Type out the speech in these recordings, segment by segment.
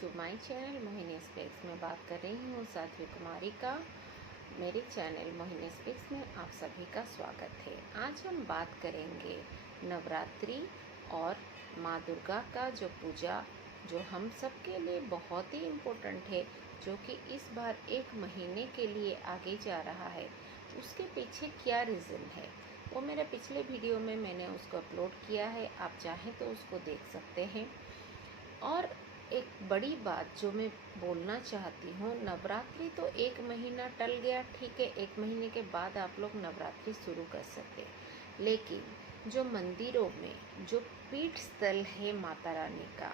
To my channel Mohini speaks में बात कर रही हूँ साध्वी कुमारी का। मेरे चैनल मोहिनी स्पीक्स में आप सभी का स्वागत है। आज हम बात करेंगे नवरात्रि और माँ दुर्गा का जो पूजा जो हम सब के लिए बहुत ही इम्पोर्टेंट है, जो कि इस बार 1 महीने के लिए आगे जा रहा है। उसके पीछे क्या रीज़न है वो मेरे पिछले वीडियो में मैंने उसको अपलोड किया है, आप चाहें तो उसको देख सकते हैं। और एक बड़ी बात जो मैं बोलना चाहती हूँ, नवरात्रि तो 1 महीना टल गया, ठीक है, 1 महीने के बाद आप लोग नवरात्रि शुरू कर सकते हैं। लेकिन जो मंदिरों में जो पीठ स्थल है माता रानी का,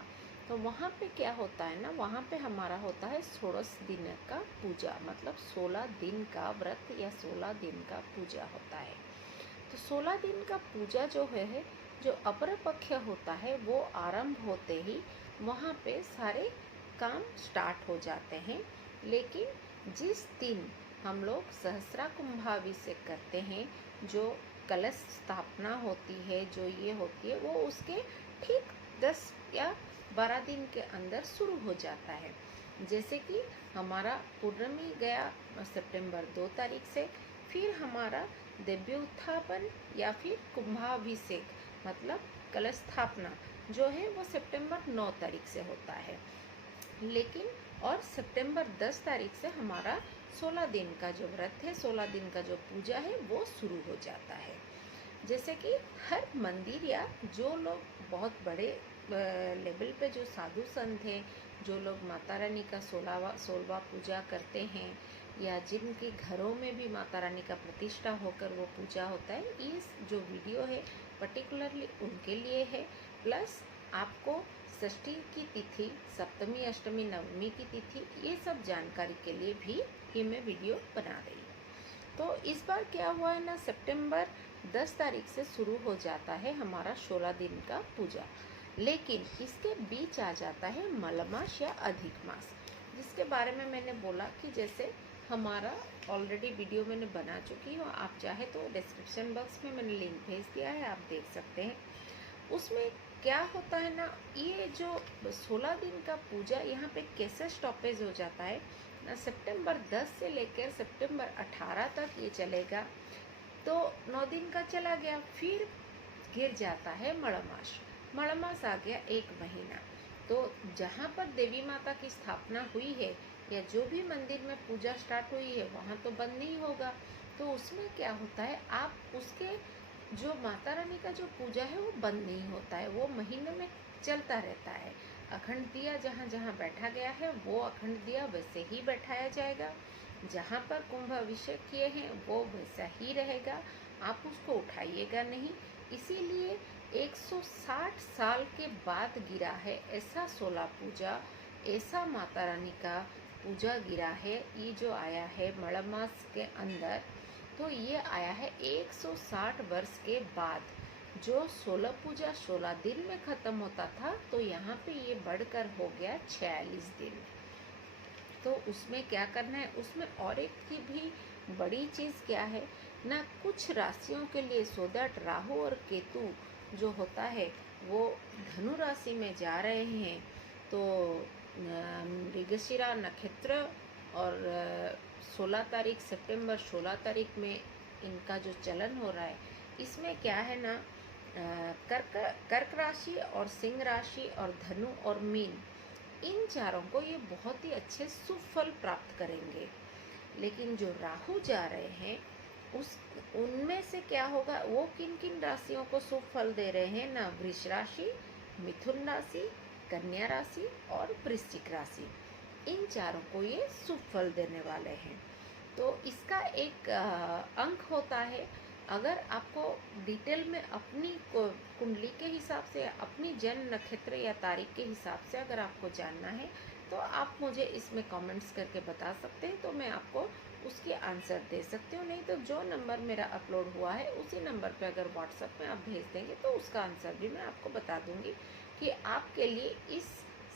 तो वहाँ पे क्या होता है ना, वहाँ पे हमारा होता है 16 दिन का पूजा, मतलब 16 दिन का व्रत या 16 दिन का पूजा होता है। तो 16 दिन का पूजा जो है, जो अपर पक्ष होता है, वो आरंभ होते ही वहाँ पे सारे काम स्टार्ट हो जाते हैं। लेकिन जिस दिन हम लोग सहस्रा कुंभाभिषेक करते हैं, जो कलश स्थापना होती है, जो ये होती है, वो उसके ठीक 10 या 12 दिन के अंदर शुरू हो जाता है। जैसे कि हमारा पूर्णमी गया सितंबर 2 तारीख से, फिर हमारा दिव्य उत्थापन या फिर कुंभाभिषेक मतलब कलश स्थापना जो है वो सितंबर 9 तारीख से होता है। लेकिन और सितंबर 10 तारीख से हमारा 16 दिन का जो व्रत है, 16 दिन का जो पूजा है, वो शुरू हो जाता है। जैसे कि हर मंदिर या जो लोग बहुत बड़े लेवल पे जो साधु संत हैं, जो लोग माता रानी का 16वां पूजा करते हैं, या जिनके घरों में भी माता रानी का प्रतिष्ठा होकर वो पूजा होता है, इस जो वीडियो है पर्टिकुलरली उनके लिए है। प्लस आपको षष्ठी की तिथि, सप्तमी, अष्टमी, नवमी की तिथि, ये सब जानकारी के लिए भी ये मैं वीडियो बना रही हूँ। तो इस बार क्या हुआ है ना, सितंबर 10 तारीख से शुरू हो जाता है हमारा 16 दिन का पूजा। लेकिन इसके बीच आ जाता है मलमास या अधिक मास, जिसके बारे में मैंने बोला कि जैसे हमारा ऑलरेडी वीडियो मैंने बना चुकी हूँ, आप चाहे तो डिस्क्रिप्शन बॉक्स में मैंने लिंक भेज दिया है, आप देख सकते हैं। उसमें क्या होता है ना, ये जो 16 दिन का पूजा यहाँ पे कैसे स्टॉपेज हो जाता है ना, सितंबर 10 से लेकर सितंबर 18 तक ये चलेगा। तो 9 दिन का चला गया, फिर गिर जाता है मड़मास। मड़मास आ गया 1 महीना। तो जहाँ पर देवी माता की स्थापना हुई है या जो भी मंदिर में पूजा स्टार्ट हुई है, वहाँ तो बंद नहीं होगा। तो उसमें क्या होता है, आप उसके जो माता रानी का जो पूजा है वो बंद नहीं होता है, वो महीनों में चलता रहता है। अखंड दिया जहाँ जहाँ बैठा गया है, वो अखंड दिया वैसे ही बैठाया जाएगा। जहाँ पर कुंभ अभिषेक किए हैं वो वैसा ही रहेगा, आप उसको उठाइएगा नहीं। इसीलिए 160 साल के बाद गिरा है ऐसा 16 पूजा, ऐसा माता रानी का पूजा गिरा है, ये जो आया है मलमास के अंदर। तो ये आया है 160 वर्ष के बाद। जो 16 पूजा 16 दिन में ख़त्म होता था, तो यहाँ पे ये बढ़कर हो गया 46 दिन। तो उसमें क्या करना है, उसमें और एक की भी बड़ी चीज़ क्या है ना, कुछ राशियों के लिए सो दैट राहु और केतु जो होता है वो धनु राशि में जा रहे हैं। तो मृगशिरा नक्षत्र और 16 तारीख सितंबर 16 तारीख में इनका जो चलन हो रहा है, इसमें क्या है ना, कर्क राशि और सिंह राशि और धनु और मीन, इन चारों को ये बहुत ही अच्छे शुभ फल प्राप्त करेंगे। लेकिन जो राहु जा रहे हैं उनमें से क्या होगा, वो किन किन राशियों को शुभ फल दे रहे हैं ना, वृष राशि, मिथुन राशि, कन्या राशि और वृश्चिक राशि, इन चारों को ये शुभ फल देने वाले हैं। तो इसका एक अंक होता है। अगर आपको डिटेल में अपनी कुंडली के हिसाब से, अपनी जन्म नक्षत्र या तारीख के हिसाब से अगर आपको जानना है, तो आप मुझे इसमें कमेंट्स करके बता सकते हैं, तो मैं आपको उसके आंसर दे सकती हूँ। नहीं तो जो नंबर मेरा अपलोड हुआ है उसी नंबर पे अगर व्हाट्सएप में आप भेज देंगे तो उसका आंसर भी मैं आपको बता दूँगी कि आपके लिए इस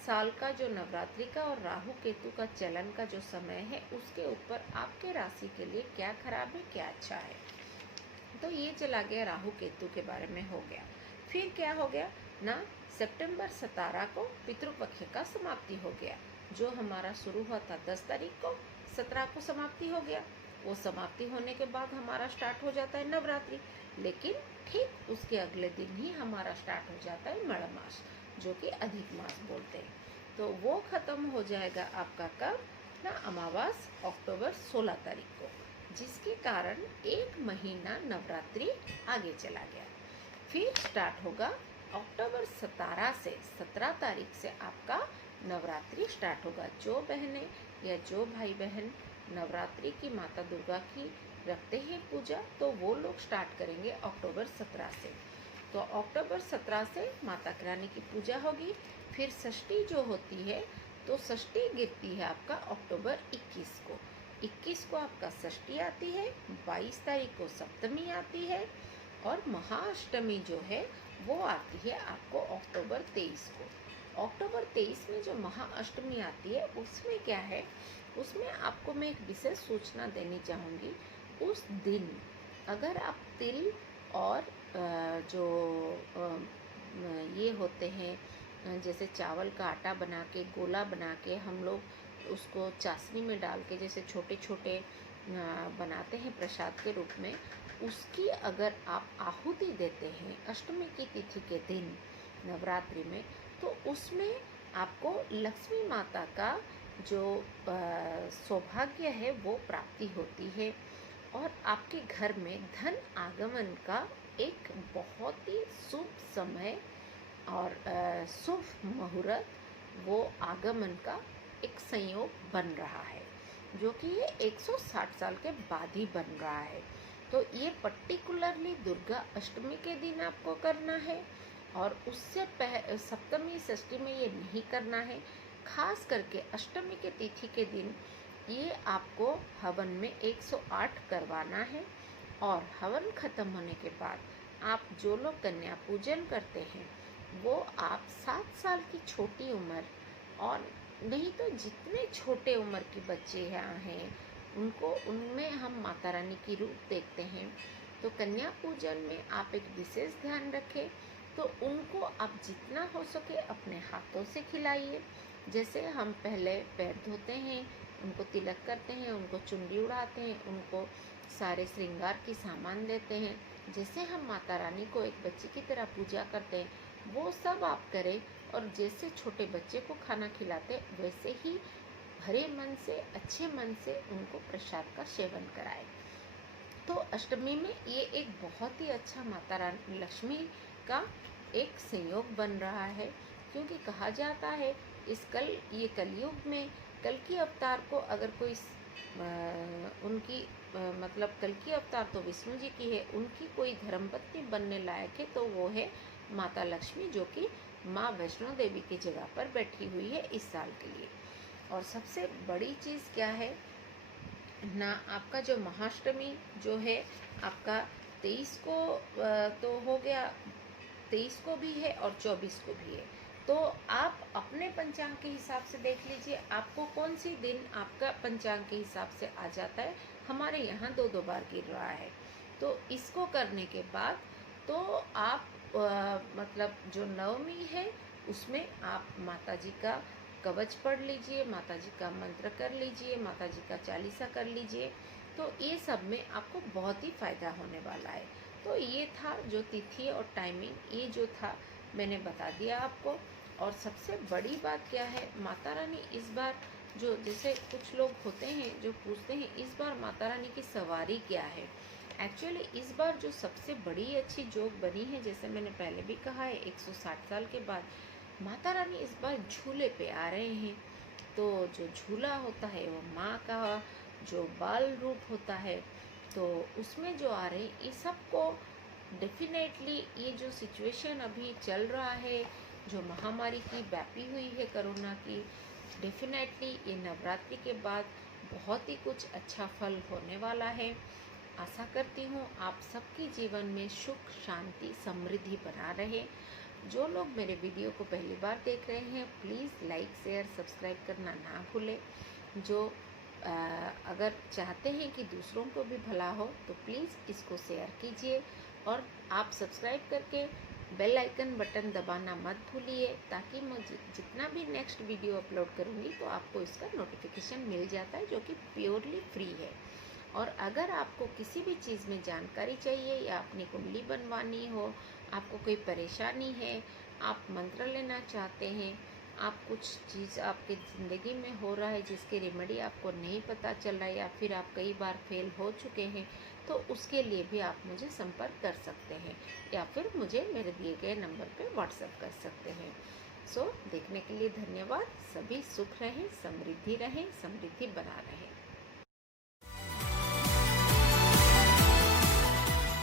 साल का जो नवरात्रि का और राहु केतु का चलन का जो समय है, उसके ऊपर आपके राशि के लिए क्या खराब है, क्या अच्छा है। तो ये चला गया राहु केतु के बारे में हो गया। फिर क्या हो गया ना, सितंबर 17 को पितृपक्ष का समाप्ति हो गया। जो हमारा शुरू हुआ था 10 तारीख को, 17 को समाप्ति हो गया। वो समाप्ति होने के बाद हमारा स्टार्ट हो जाता है नवरात्रि, लेकिन ठीक उसके अगले दिन ही हमारा स्टार्ट हो जाता है मड़ मास, जो कि अधिक मास बोलते हैं। तो वो खत्म हो जाएगा आपका कब ना, अमावस अक्टूबर 16 तारीख को, जिसके कारण एक महीना नवरात्रि आगे चला गया। फिर स्टार्ट होगा अक्टूबर 17 से 17 तारीख से आपका नवरात्रि स्टार्ट होगा। जो बहनें या जो भाई बहन नवरात्रि की माता दुर्गा की रखते हैं पूजा, तो वो लोग स्टार्ट करेंगे अक्टूबर 17 से। तो अक्टूबर 17 से माता रानी की पूजा होगी। फिर षष्ठी जो होती है, तो षष्ठी गिरती है आपका अक्टूबर 21 को। 21 को आपका षष्ठी आती है, 22 तारीख को सप्तमी आती है, और महाअष्टमी जो है वो आती है आपको अक्टूबर 23 को। अक्टूबर 23 में जो महाअष्टमी आती है, उसमें क्या है, उसमें आपको मैं एक विशेष सूचना देनी चाहूँगी। उस दिन अगर आप तिल और जो ये होते हैं, जैसे चावल का आटा बना के गोला बना के हम लोग उसको चाशनी में डाल के जैसे छोटे छोटे बनाते हैं प्रसाद के रूप में, उसकी अगर आप आहुति देते हैं अष्टमी की तिथि के दिन नवरात्रि में, तो उसमें आपको लक्ष्मी माता का जो सौभाग्य है वो प्राप्ति होती है, और आपके घर में धन आगमन का एक बहुत ही शुभ समय और शुभ मुहूर्त, वो आगमन का एक संयोग बन रहा है, जो कि ये 160 साल के बाद ही बन रहा है। तो ये पर्टिकुलरली दुर्गा अष्टमी के दिन आपको करना है, और उससे सप्तमी षष्ठी में ये नहीं करना है। खास करके अष्टमी के तिथि के दिन ये आपको हवन में 108 करवाना है, और हवन खत्म होने के बाद आप जो लोग कन्या पूजन करते हैं, वो आप 7 साल की छोटी उम्र, और नहीं तो जितने छोटे उम्र के बच्चे यहाँ हैं उनको, उनमें हम माता रानी की रूप देखते हैं। तो कन्या पूजन में आप एक विशेष ध्यान रखें, तो उनको आप जितना हो सके अपने हाथों से खिलाइए। जैसे हम पहले पैर धोते हैं, उनको तिलक करते हैं, उनको चुंडी उड़ाते हैं, उनको सारे श्रृंगार की सामान देते हैं, जैसे हम माता रानी को एक बच्चे की तरह पूजा करते हैं, वो सब आप करें। और जैसे छोटे बच्चे को खाना खिलाते वैसे ही भरे मन से, अच्छे मन से उनको प्रसाद का सेवन कराएं। तो अष्टमी में ये एक बहुत ही अच्छा माता रानी लक्ष्मी का एक संयोग बन रहा है, क्योंकि कहा जाता है ये कलयुग में कल की अवतार को अगर कोई उनकी मतलब कल की अवतार तो विष्णु जी की है, उनकी कोई धर्मपत्नी बनने लायक है तो वो है माता लक्ष्मी, जो कि माँ वैष्णो देवी की जगह पर बैठी हुई है इस साल के लिए। और सबसे बड़ी चीज़ क्या है ना, आपका जो महाअष्टमी जो है आपका 23 को तो हो गया, 23 को भी है और 24 को भी है। तो आप अपने पंचांग के हिसाब से देख लीजिए आपको कौन सी दिन आपका पंचांग के हिसाब से आ जाता है। हमारे यहाँ 2-2 बार गिर रहा है। तो इसको करने के बाद तो आप मतलब जो नवमी है उसमें आप माता जी का कवच पढ़ लीजिए, माता जी का मंत्र कर लीजिए, माता जी का चालीसा कर लीजिए। तो ये सब में आपको बहुत ही फ़ायदा होने वाला है। तो ये था जो तिथि और टाइमिंग, ये जो था मैंने बता दिया आपको। और सबसे बड़ी बात क्या है, माता रानी इस बार जो, जैसे कुछ लोग होते हैं जो पूछते हैं इस बार माता रानी की सवारी क्या है। एक्चुअली इस बार जो सबसे बड़ी अच्छी जोग बनी है, जैसे मैंने पहले भी कहा है, 160 साल के बाद माता रानी इस बार झूले पे आ रहे हैं। तो जो झूला होता है वो माँ का जो बाल रूप होता है, तो उसमें जो आ रहे हैं, इस सबको डेफिनेटली ये जो सिचुएशन अभी चल रहा है, जो महामारी की व्यापी हुई है कोरोना की, डेफिनेटली ये नवरात्रि के बाद बहुत ही कुछ अच्छा फल होने वाला है। आशा करती हूँ आप सबके जीवन में सुख, शांति, समृद्धि बना रहे। जो लोग मेरे वीडियो को पहली बार देख रहे हैं प्लीज़ लाइक, शेयर, सब्सक्राइब करना ना भूलें। जो अगर चाहते हैं कि दूसरों को भी भला हो तो प्लीज़ इसको शेयर कीजिए, और आप सब्सक्राइब करके बेल आइकन बटन दबाना मत भूलिए, ताकि मुझे जितना भी नेक्स्ट वीडियो अपलोड करूँगी तो आपको इसका नोटिफिकेशन मिल जाता है, जो कि प्योरली फ्री है। और अगर आपको किसी भी चीज़ में जानकारी चाहिए या अपनी कुंडली बनवानी हो, आपको कोई परेशानी है, आप मंत्र लेना चाहते हैं, आप कुछ चीज़ आपकी ज़िंदगी में हो रहा है जिसकी रेमेडी आपको नहीं पता चल रहा है, या फिर आप कई बार फेल हो चुके हैं, तो उसके लिए भी आप मुझे संपर्क कर सकते हैं, या फिर मुझे मेरे दिए गए नंबर पे व्हाट्सएप कर सकते हैं। देखने के लिए धन्यवाद। सभी सुख रहें, समृद्धि रहें, समृद्धि बना रहें।